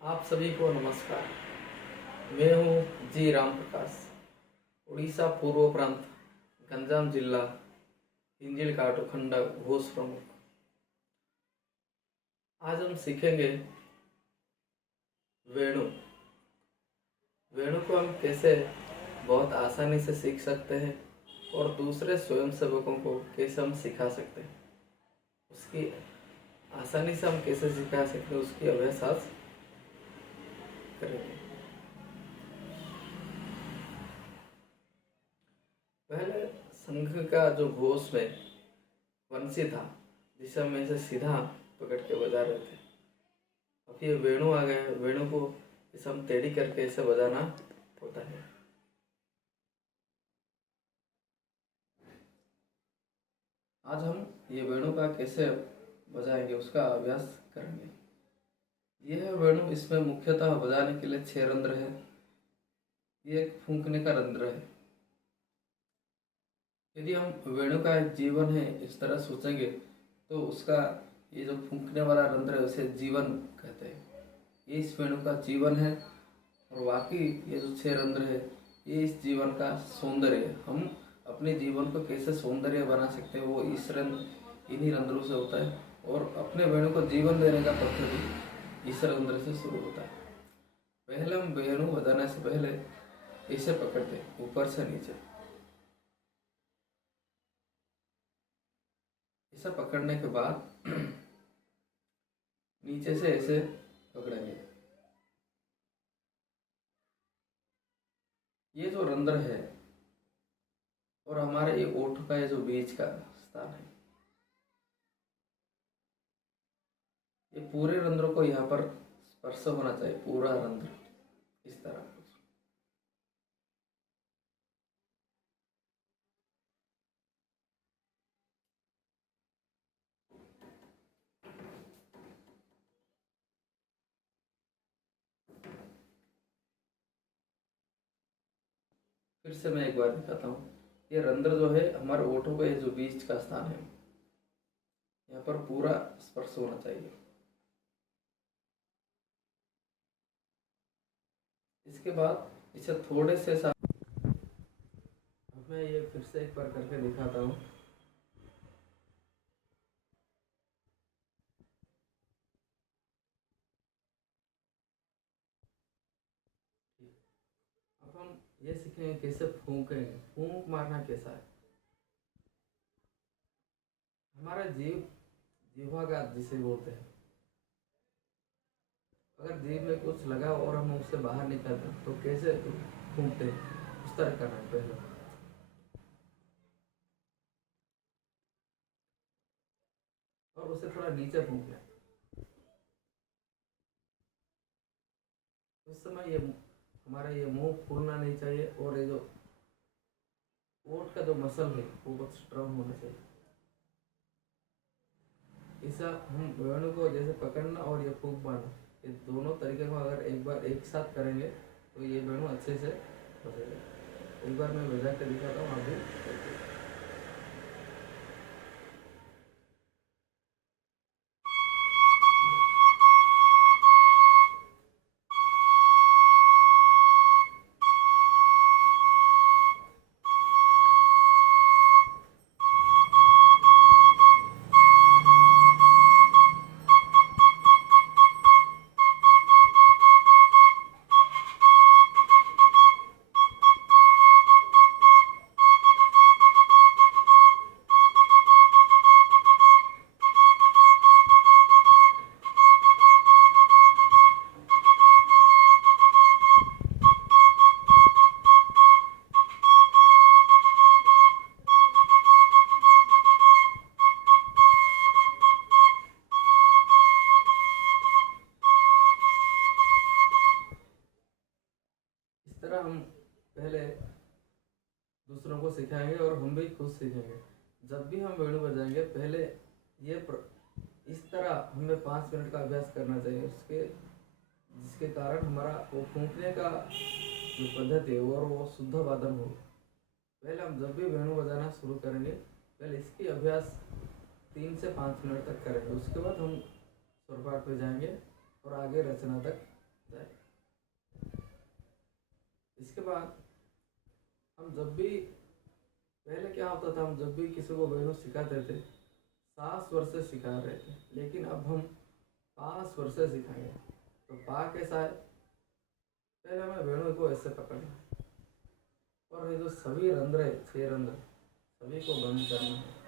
आप सभी को नमस्कार। मैं हूँ जी राम प्रकाश, उड़ीसा पूर्व प्रांत गंजाम जिला हिंजिल काटोखंडा घोष प्रमुख। आज हम सीखेंगे वेणु। वेणु को हम कैसे बहुत आसानी से सीख सकते हैं और दूसरे स्वयंसेवकों को कैसे हम सिखा सकते हैं, उसकी आसानी से हम कैसे सिखा सकते हैं, उसकी अभ्यास आज करेंगे। पहले संघ का जो घोष में वंशी था, जिसे हम ऐसे सीधा पकड़ के बजा रहे थे, अब ये वेणु आ गया। वेणु को इसे हम टेढ़ी करके ऐसे बजाना होता है। आज हम ये वेणु का कैसे बजाएंगे उसका अभ्यास करेंगे। यह है वेणु। इसमें मुख्यतः बजाने के लिए 6 रंध्र है। ये एक फूंकने का रंध्र है। यदि हम वेणु का एक जीवन है इस तरह सोचेंगे तो उसका ये जो फूंकने वाला रंध्र है उसे जीवन कहते हैं। ये इस वेणु का जीवन है और बाकी ये जो 6 रंध्र है ये इस जीवन का सौंदर्य है। हम अपने जीवन को कैसे सौंदर्य बना सकते हैं वो इन्हीं रंध्रों से होता है और अपने वेणु को जीवन देने का पद्धति इस रंध्र से शुरू होता है। पहले हम वेणु बजाने से पहले इसे पकड़ते हैं ऊपर से नीचे। इसे पकड़ने के बाद नीचे से ऐसे पकड़ेंगे। ये जो रंध्र है और हमारे ये ओठ का ये जो बीच का स्थान है, ये पूरे रंध्रों को यहाँ पर स्पर्श होना चाहिए। पूरा रंध्र इस तरह कुछ। फिर से मैं एक बार दिखाता हूँ। ये रंध्र जो है हमारे ओठों का ये जो बीच का स्थान है, यहाँ पर पूरा स्पर्श होना चाहिए। इसके बाद इसे थोड़े से मैं ये फिर से एक बार करके दिखाता हूँ। अब हम ये सीखेंगे कैसे फूंकेंगे। फूंक मारना कैसा है। हमारा जीवा का जिसे बोलते हैं, अगर जीभ में कुछ लगा और हम उससे बाहर निकलते हैं तो कैसे फूंकते हैं, उस तरह करना है पहले। और उसे थोड़ा नीचे फूंकना है। उस समय ये हमारा ये मुंह फूलना नहीं चाहिए और ये जो ओठ का जो मसल है वो बहुत स्ट्रांग होना चाहिए। ऐसा हम वेणु को जैसे पकड़ना और ये फूंक मारना, ये दोनों तरीके को अगर एक बार एक साथ करेंगे तो ये वेणु अच्छे से बजेगा। एक बार मैं बजा के दिखाता हूँ अभी। इस तरह हम पहले दूसरों को सिखाएंगे और हम भी खुद सीखेंगे। जब भी हम वेणु बजाएंगे पहले इस तरह हमें 5 मिनट का अभ्यास करना चाहिए, उसके जिसके कारण हमारा वो फूंकने का जो पद्धति है और वो शुद्ध वादन हो। पहले हम जब भी वेणु बजाना शुरू करेंगे पहले इसकी अभ्यास 3 से 5 मिनट तक करेंगे। उसके बाद हम स्वरपाठ पे जाएंगे और आगे रचना तक इसके बाद हम जब भी, पहले क्या होता था, हम जब भी किसी को वेणु सिखाते थे 7 वर्ष से सिखा रहे थे, लेकिन अब हम 5 वर्ष से सिखाएंगे। तो पा कैसा है, पहले हमें वेणु को ऐसे पकड़ना है और ये जो सभी रंध्र है, 6 रंध्र, सभी को बंद करना है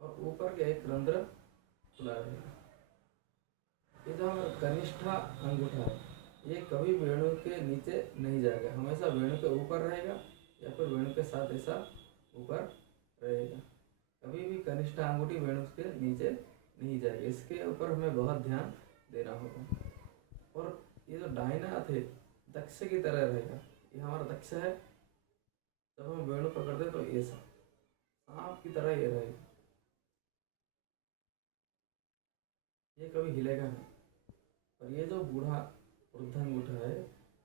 और ऊपर के एक रंध्र खुला रहेगा। ये जो हमारा कनिष्ठा अंगूठा है, ये कभी वेणु के नीचे नहीं जाएगा, हमेशा वेणु के ऊपर रहेगा या फिर वेणु के साथ ऐसा ऊपर रहेगा। कभी भी कनिष्ठा अंगूठी वेणु के नीचे नहीं जाएगी, इसके ऊपर हमें बहुत ध्यान देना होगा। और ये जो दाहिना हाथ है दक्ष की तरह रहेगा, ये हमारा दक्ष है। जब हम वेणु पकड़ते तो ये सांप की तरह ये रहेगा, ये कभी हिलेगा नहीं। और ये जो बूढ़ा वृद्ध अंगूठा है,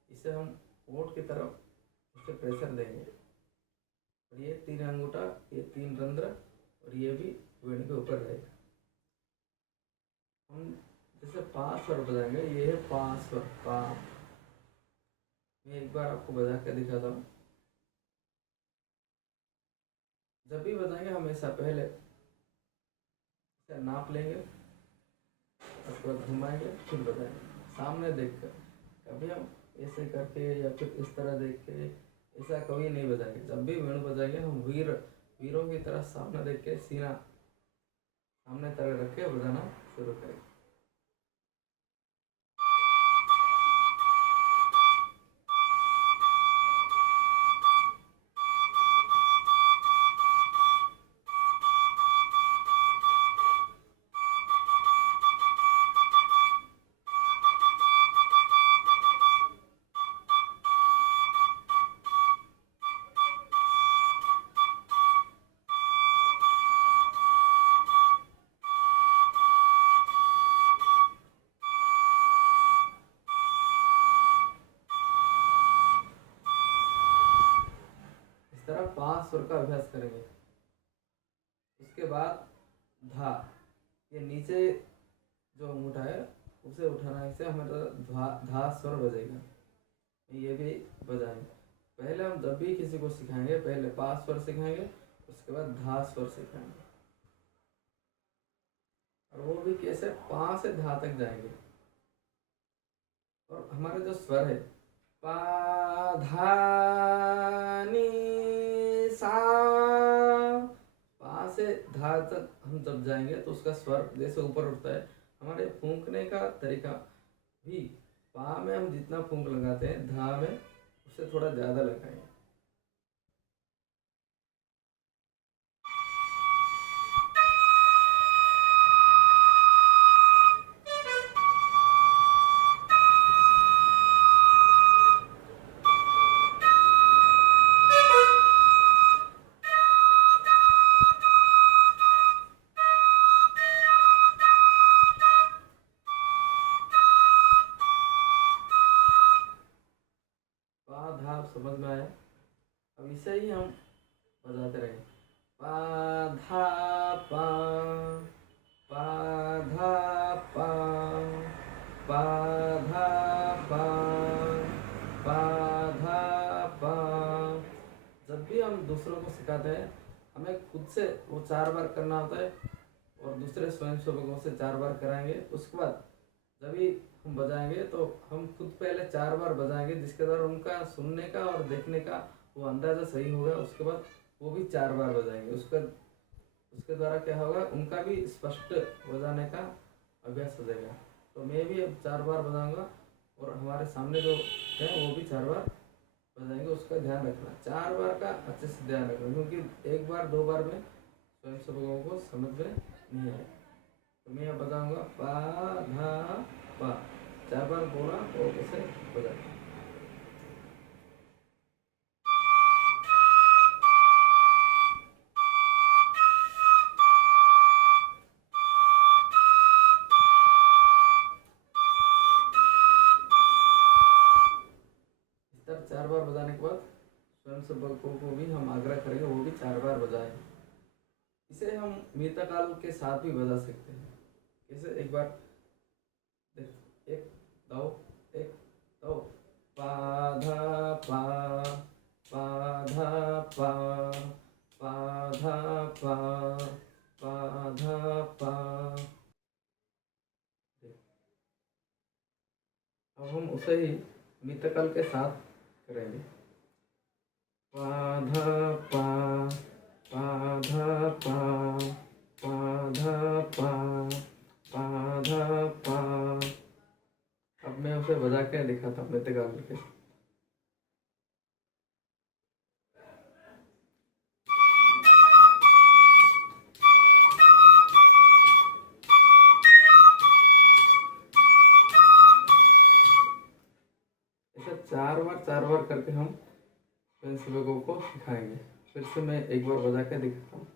इसे हम ओठ की तरफ इसे प्रेशर देंगे और ये 3 अंगूठा, ये 3 रंध्र और ये भी वेणु के ऊपर रहेगा। हम जैसे 5 स्वर बजाएंगे, ये है 5 स्वर, पा। मैं एक बार आपको बजा के दिखाता हूँ। जब भी बजाएंगे हमेशा पहले इसे नाप लेंगे, उसके बाद घुमाएंगे, फिर बजाएंगे सामने देखकर। कभी हम ऐसे करके या फिर इस तरह देख के ऐसा कभी नहीं बजाएंगे। जब भी वेणु बजाएंगे हम वीरों की तरह सामने देख के सीना सामने तरह रख के बजाना शुरू करेंगे। इस तरह 5 स्वर का अभ्यास करेंगे। उसके बाद धा, ये नीचे जो अंगूठा है उसे उठाना है, इससे हमारा धा स्वर बजेगा। ये भी बजाएंगे। पहले हम जब भी किसी को सिखाएंगे पहले 5 स्वर सिखाएंगे, उसके बाद धा स्वर सिखाएंगे। और वो भी कैसे, पा से धा तक जाएंगे। और हमारे जो स्वर है पा धा नी सा, पा से धा तक हम जब जाएंगे तो उसका स्वर जैसे ऊपर उठता है। हमारे फूंकने का तरीका भी, पा में हम जितना फूंक लगाते हैं धा में उससे थोड़ा ज़्यादा लगाएंगे। पा धा समझ में आया? अब इसे ही हम बजाते रहेंगे। पा धा पा, पा धा पा, पा धा पा, पा धा पा। जब भी हम दूसरों को सिखाते हैं हमें खुद से वो 4 बार करना होता है और दूसरे स्वयंसेवकों से 4 बार कराएंगे। उसके बाद जब भी हम बजाएंगे तो हम खुद पहले 4 बार बजाएंगे, जिसके द्वारा उनका सुनने का और देखने का वो अंदाज़ा सही होगा। उसके बाद वो भी 4 बार बजाएंगे, उसके द्वारा क्या होगा, उनका भी स्पष्ट बजाने का अभ्यास हो जाएगा। तो मैं भी अब 4 बार बजाऊंगा और हमारे सामने जो है वो भी 4 बार बजाएंगे। उसका ध्यान रखना, 4 बार का अच्छे से ध्यान रखना, क्योंकि 1 बार 2 बार में स्वयंसेवकों को समझ में नहीं आएगा। तो मैं अब बताऊंगा पा धा पा, 4 बार बोला और उसे बजा। इस तरह 4 बार बजाने के बाद स्वयंसेवकों को भी हम आग्रह करेंगे वो भी 4 बार बजाएं। इसे हम मीता काल के साथ भी बजा सकते हैं। इसे एक बार एक दो एक दो, पा धा पा, पा धा पा, पा धा पा, पा धा पा। अब हम उसे ही मितकल के साथ करेंगे। पा धा पा, पा धा पा, पा धा पा, पा धा पा। अब मैं उसे बजा के दिखाता हूँ मितकल करके। ऐसा चार बार करके हम स्वयंसेवकों को सिखाएंगे। फिर से मैं एक बार बजा के दिखाता हूँ।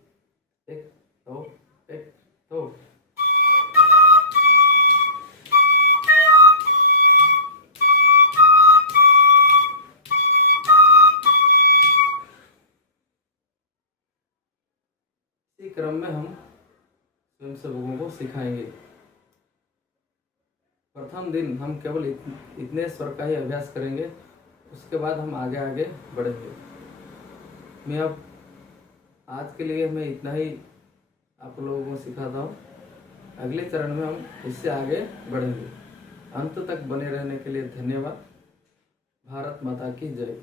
एक दो एक दो। इसी क्रम में हम स्वयंसेवकों को सिखाएंगे। प्रथम दिन हम केवल इतने स्वर का ही अभ्यास करेंगे, उसके बाद हम आगे आगे बढ़ेंगे। मैं अब आज के लिए मैं इतना ही आप लोगों को सिखाता हूँ। अगले चरण में हम इससे आगे बढ़ेंगे। अंत तक बने रहने के लिए धन्यवाद। भारत माता की जय।